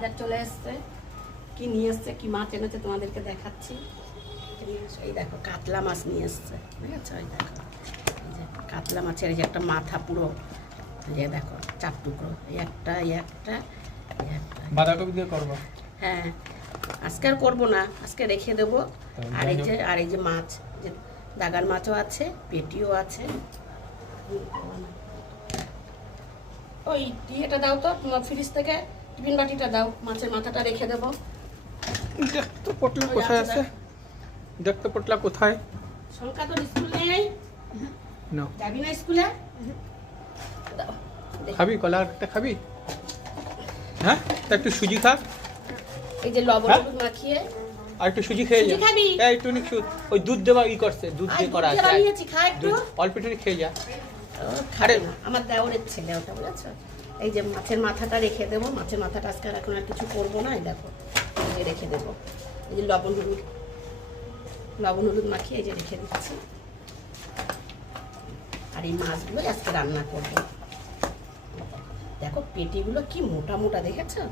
বাজার চলে এসছে, কি নিয়ে এসছে, কি মাছ এনেছে তোমাদেরকে দেখাচ্ছি। এই দেখো কাতলা মাছ নিয়ে এসছে, ঠিক আছে? ওই দেখো এই যে কাতলা মাছের এই যে একটা মাথা পুরো, যে দেখো 4 টুকরো, এই একটা এই একটা এই একটা। বাঁধাকপি দিয়ে করবো? হ্যাঁ, আজকে আর করবো না, আজকে রেখে দেবো। আর এই যে মাছ, যে দাগার মাছও আছে, পেটিও আছে। ওই ইয়েটা দাও তো তোমার ফ্রিজ থেকে, টিফিন বাটিটা দাও, মাছের মাথাটা রেখে দেবো। দেখতো পটলা কোথায় আছে? দেখতো পটলা কোথায়? সংখ্যা তো স্কুল নেই, না যাবি না স্কুলে? দাও, খাবি কলাটা খাবি? হ্যাঁ, তা একটু সুজি খা। এই যে লবণ হ্যাঁ? হলুদ মাখিয়ে। আর একটু সুজি খেয়ে যা। সুজি খাবি? এই একটু ওই দুধ দেওয়া ই করছে, দুধ আর দিয়ে দুধ করা দিয়ে আছে। বানিয়েছি, খা একটু। দুধ অল্প একটু খেয়ে যা। খাবে না, আমার দেওরের ছেলে ওটা, বুঝেছো? এই যে মাছের মাথাটা রেখে দেবো, মাছের মাথাটা আজকে আর এখন আর কিছু করবো না। এই দেখো এই যে রেখে দেবো, এই যে লবণ হলুদ মাখিয়ে এই যে রেখে দিচ্ছি। আর এই মাছগুলো আজকে রান্না করবো। দেখো পেটিগুলো কি মোটা মোটা, দেখেছো?